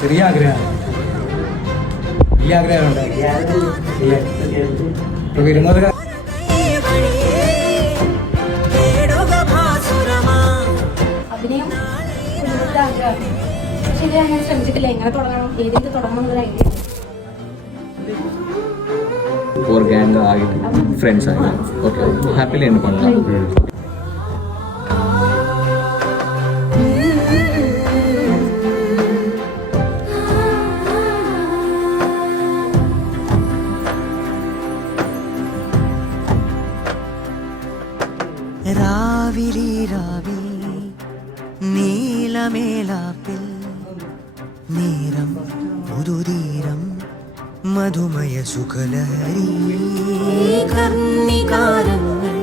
ചെറിയ ആഗ്രഹമാണ്, വലിയ ആഗ്രഹമുണ്ട്. ഇപ്പൊ വരുന്നത് അഭിനയം ആഗ്രഹമാണ്. പക്ഷെ ഇത് ഞാൻ ശ്രമിച്ചിട്ടില്ല. എങ്ങനെ തുടങ്ങണം, ഏതെങ്കിലും തുടങ്ങണം എന്നൊരു ഐഡിയ. ஒரு கேங் ஆகிட்டு ஃப்ரெண்ட்ஸ் ஆகிட்டு ஓகே ஹாப்பிலி என்ன பண்ணலாம். രാവിലി രാവിൽ നീലമേലാപ്പിൽ നീരം പുതുതീരം മധുമയ സുഖലഹരി കർണികാരങ്ങൾ